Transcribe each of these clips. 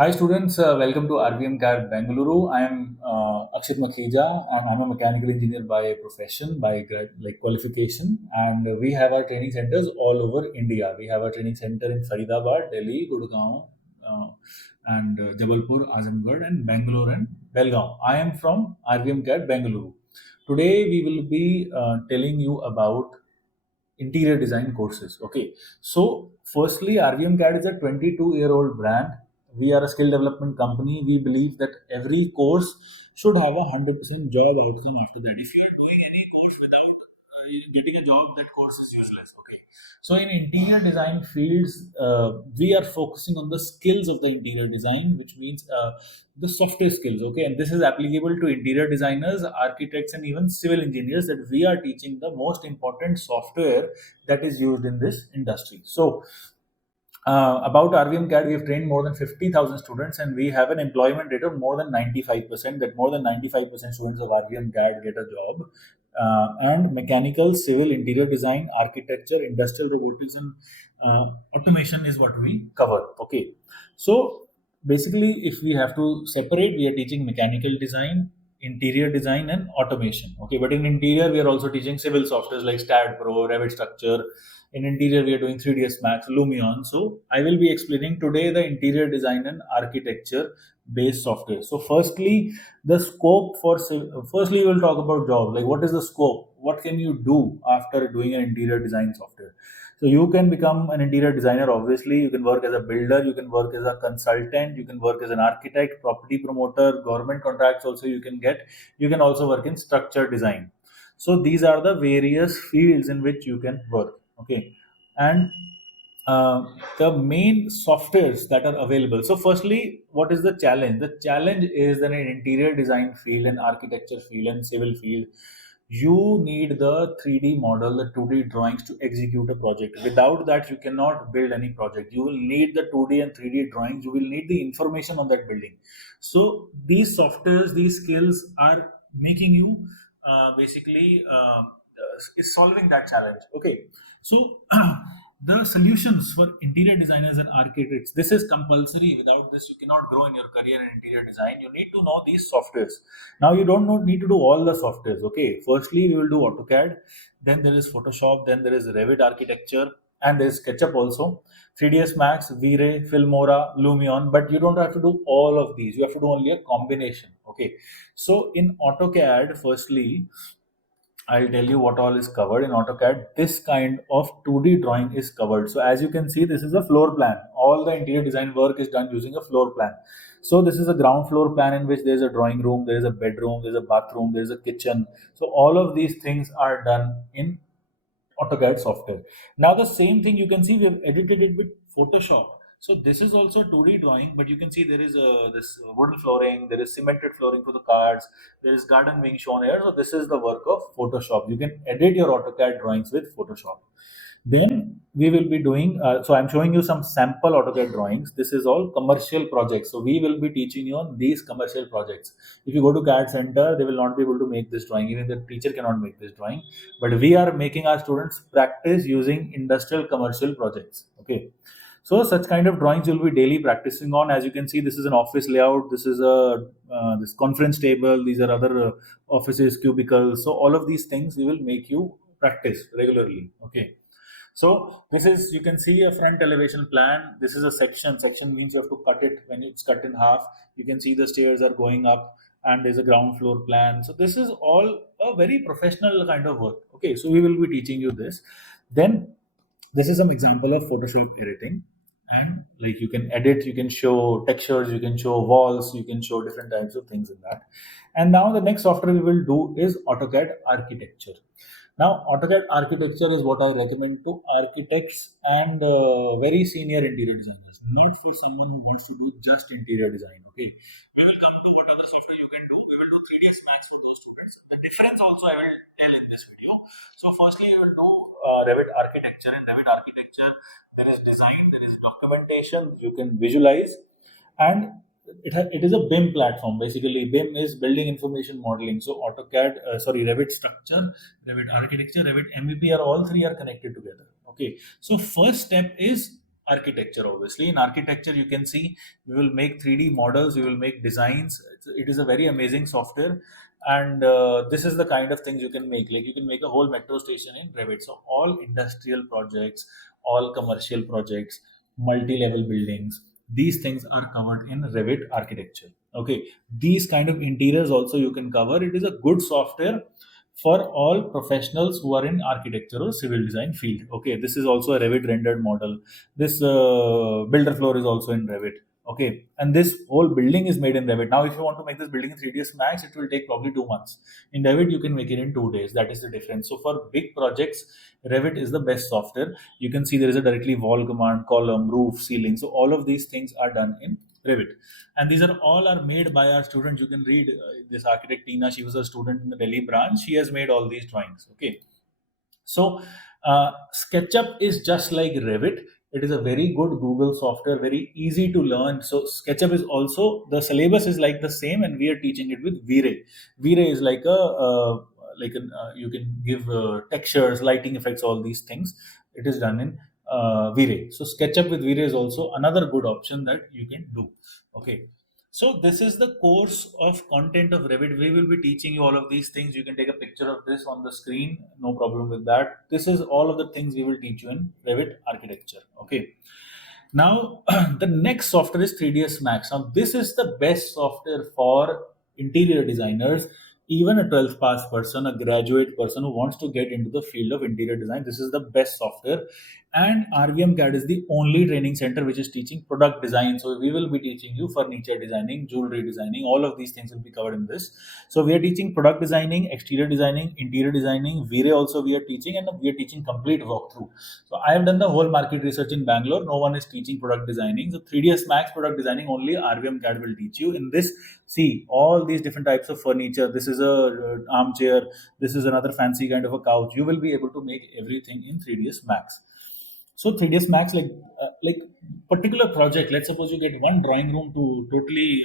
Hi students, welcome to RVM CAD Bengaluru. I am Akshit Makhija and I'm a mechanical engineer by profession, by qualification. And we have our training centers all over India. We have a training center in Faridabad, Delhi, Gurgaon, and Jabalpur, Azamgarh, and Bangalore and Belgaum. I am from RVM CAD Bengaluru. Today we will be telling you about interior design courses. Okay, so firstly, RVM CAD is a 22-year-old brand. We are a skill development company. We believe that every course should have a 100% job outcome after that. If you are doing any course without getting a job, that course is useless. Okay, so in interior design fields, we are focusing on the skills of the interior design, which means the software skills. Okay, and this is applicable to interior designers, architects, and even civil engineers. That we are teaching the most important software that is used in this industry. So, about RVM CAD, we have trained more than 50,000 students and we have an employment rate of more than 95%. That more than 95% students of RVM CAD get a job. And mechanical, civil, interior design, architecture, industrial robotics, and automation is what we cover. Okay. So, basically, if we have to separate, we are teaching mechanical design, interior design, and automation. Okay. But in interior, we are also teaching civil softwares like STAAD Pro, Revit Structure. In interior, we are doing 3ds Max, Lumion. So I will be explaining today the interior design and architecture based software. So firstly, the scope for firstly we will talk about job. Like what is the scope? What can you do after doing an interior design software? So you can become an interior designer. Obviously, you can work as a builder, you can work as a consultant, you can work as an architect, property promoter, government contracts. Also, you can get. You can also work in structure design. So these are the various fields in which you can work. Okay, and uh, the main softwares that are available. So firstly, what is the challenge? The challenge is that in interior design field and architecture field and civil field, you need the 3D model, the 2D drawings to execute a project. Without that, you cannot build any project. You will need the 2D and 3D drawings. You will need the information on that building. So these softwares, these skills are making you basically is solving that challenge. Okay, so the solutions for interior designers and architects, this is compulsory. Without this, you cannot grow in your career in interior design. You need to know these softwares. Now you don't need to do all the softwares. Okay, firstly we will do AutoCAD, then there is Photoshop, then there is Revit architecture, and there is SketchUp also, 3ds Max, V-Ray, Filmora, Lumion. But you don't have to do all of these. You have to do only a combination. Okay, so in AutoCAD, firstly I'll tell you what all is covered in AutoCAD. This kind of 2D drawing is covered. So as you can see, this is a floor plan. All the interior design work is done using a floor plan. So this is a ground floor plan in which there is a drawing room, there is a bedroom, there is a bathroom, there is a kitchen. So all of these things are done in AutoCAD software. Now the same thing you can see we have edited it with Photoshop. So this is also 2D drawing, but you can see there is this wooden flooring, there is cemented flooring for the cars, there is garden being shown here. So this is the work of Photoshop. You can edit your AutoCAD drawings with Photoshop. Then we will be doing, so I'm showing you some sample AutoCAD drawings. This is all commercial projects. So we will be teaching you on these commercial projects. If you go to CAD center, they will not be able to make this drawing. Even the teacher cannot make this drawing. But we are making our students practice using industrial commercial projects. Okay. So such kind of drawings you'll be daily practicing on. As you can see, this is an office layout. This is a this conference table. These are other offices, cubicles. So all of these things we will make you practice regularly. Okay. So this is, you can see a front elevation plan. This is a section. Section means you have to cut it. When it's cut in half, you can see the stairs are going up and there's a ground floor plan. So this is all a very professional kind of work. Okay, so we will be teaching you this. Then this is some example of Photoshop editing. And like you can edit, you can show textures, you can show walls, you can show different types of things in that. And now the next software we will do is AutoCAD architecture. Now, AutoCAD architecture is what I recommend to architects and very senior interior designers, not for someone who wants to do just interior design. Okay, we will come to what other software you can do. We will do 3ds Max for those students. The difference also I will tell in this video. So, firstly, I will do Revit architecture. In Revit architecture, there is design, there is documentation, you can visualize, and it is a BIM platform. Basically, BIM is building information modeling. So AutoCAD, Revit structure, Revit architecture, Revit MVP are all three are connected together. Okay. So first step is architecture. Obviously, in architecture, you can see we will make 3D models, we will make designs. It is a very amazing software, and this is the kind of things you can make. Like you can make a whole metro station in Revit. So all industrial projects, all commercial projects, multi-level buildings, these things are covered in Revit architecture. Okay, these kind of interiors also you can cover. It is a good software for all professionals who are in architecture or civil design field. Okay, this is also a Revit rendered model. This builder floor is also in Revit. Okay, and this whole building is made in Revit. Now, if you want to make this building in 3ds Max, it will take probably 2 months. In Revit, you can make it in 2 days. That is the difference. So for big projects, Revit is the best software. You can see there is a directly wall command, column, roof, ceiling. So all of these things are done in Revit, and these are all are made by our students. You can read this architect Tina. She was a student in the Delhi branch. She has made all these drawings. Okay, so SketchUp is just like Revit. It is a very good Google software, very easy to learn. So SketchUp is also, the syllabus is like the same, and we are teaching it with V-Ray. V-Ray is like you can give textures, lighting effects, all these things. It is done in V-Ray. So SketchUp with V-Ray is also another good option that you can do. Okay. So this is the course of content of Revit. We will be teaching you all of these things. You can take a picture of this on the screen. No problem with that. This is all of the things we will teach you in Revit architecture. Okay. Now, the next software is 3ds Max. Now, this is the best software for interior designers, even a 12th pass person, a graduate person who wants to get into the field of interior design. This is the best software. And RVM CAD is the only training center which is teaching product design. So we will be teaching you furniture designing, jewelry designing, all of these things will be covered in this. So we are teaching product designing, exterior designing, interior designing, V-Ray also we are teaching, and we are teaching complete walkthrough. So I have done the whole market research in Bangalore. No one is teaching product designing. So 3ds Max product designing only RVM CAD will teach you. In this, see all these different types of furniture. This is a armchair. This is another fancy kind of a couch. You will be able to make everything in 3ds Max. So 3ds Max, like particular project. Let's suppose you get one drawing room to totally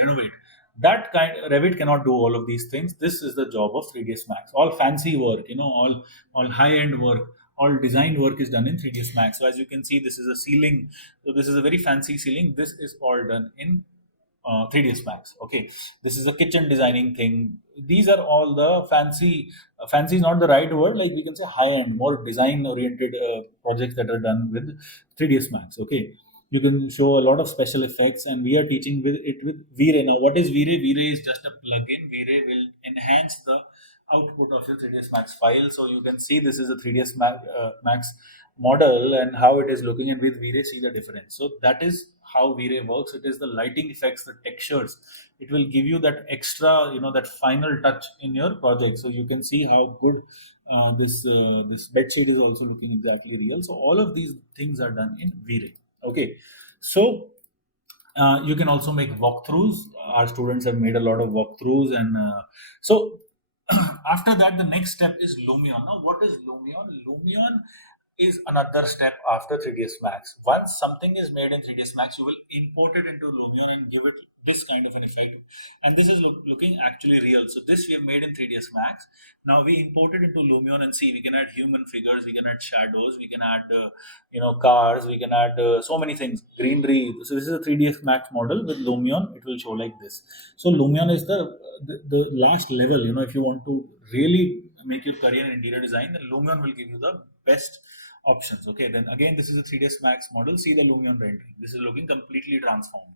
renovate. That kind Revit cannot do all of these things. This is the job of 3ds Max. All fancy work, all high end work, all design work is done in 3ds Max. So as you can see, this is a ceiling. So this is a very fancy ceiling. This is all done in 3ds Max. Okay, this is a kitchen designing thing. These are all the fancy is not the right word, like we can say high end, more design oriented projects that are done with 3ds Max. Okay, you can show a lot of special effects, and we are teaching with it with V-Ray. Now, what is V-Ray? V-Ray is just a plugin. V-Ray will enhance the output of your 3ds Max file. So you can see this is a 3ds Max model and how it is looking, and with V-Ray see the difference. So that is how V-Ray works. It is the lighting effects, the textures. It will give you that extra, that final touch in your project. So you can see how good this bed sheet is also looking exactly real. So all of these things are done in V-Ray. Okay, so you can also make walkthroughs. Our students have made a lot of walkthroughs, and so after that, the next step is Lumion. Now, what is Lumion? Lumion is another step after 3ds Max. Once something is made in 3ds Max, you will import it into Lumion and give it this kind of an effect. And this is looking actually real. So this we have made in 3ds Max. Now we import it into Lumion, and see, we can add human figures, we can add shadows, we can add cars, we can add so many things, greenery. So this is a 3ds Max model with Lumion. It will show like this. So Lumion is the last level. If you want to really make your career in interior design, then Lumion will give you the best options. Okay, then again, this is a 3ds Max model. See the Lumion rendering. This is looking completely transformed.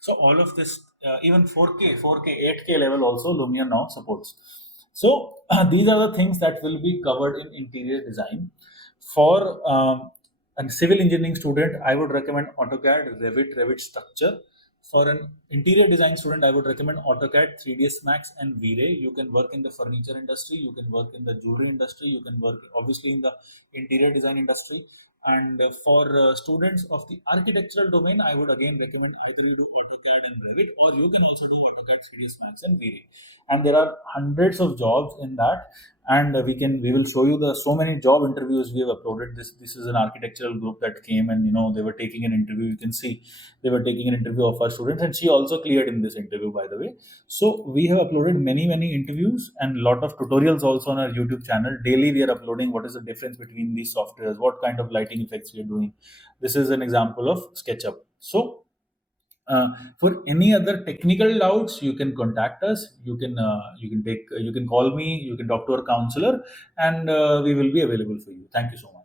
So all of this, even 4K, 8K level also Lumion now supports. So these are the things that will be covered in interior design. For a civil engineering student, I would recommend Autocad, Revit Structure. For an interior design student, I would recommend Autocad, 3ds Max, and V-Ray. You can work in the furniture industry, you can work in the jewelry industry, you can work obviously in the interior design industry. And for students of the architectural domain, I would again recommend either you do Autocad and Revit, or you can also do Autocad, 3ds Max, and V-Ray. And there are hundreds of jobs in that. and we will show you the so many job interviews we have uploaded. This is an architectural group that came, and they were taking an interview. You can see they were taking an interview of our students, and she also cleared in this interview, by the way. So we have uploaded many interviews and lot of tutorials also on our YouTube channel. Daily we are uploading what is the difference between these softwares, what kind of lighting effects we are doing. This is an example of SketchUp. So for any other technical doubts, you can contact us. You can call me. You can talk to our counselor, and we will be available for you. Thank you so much.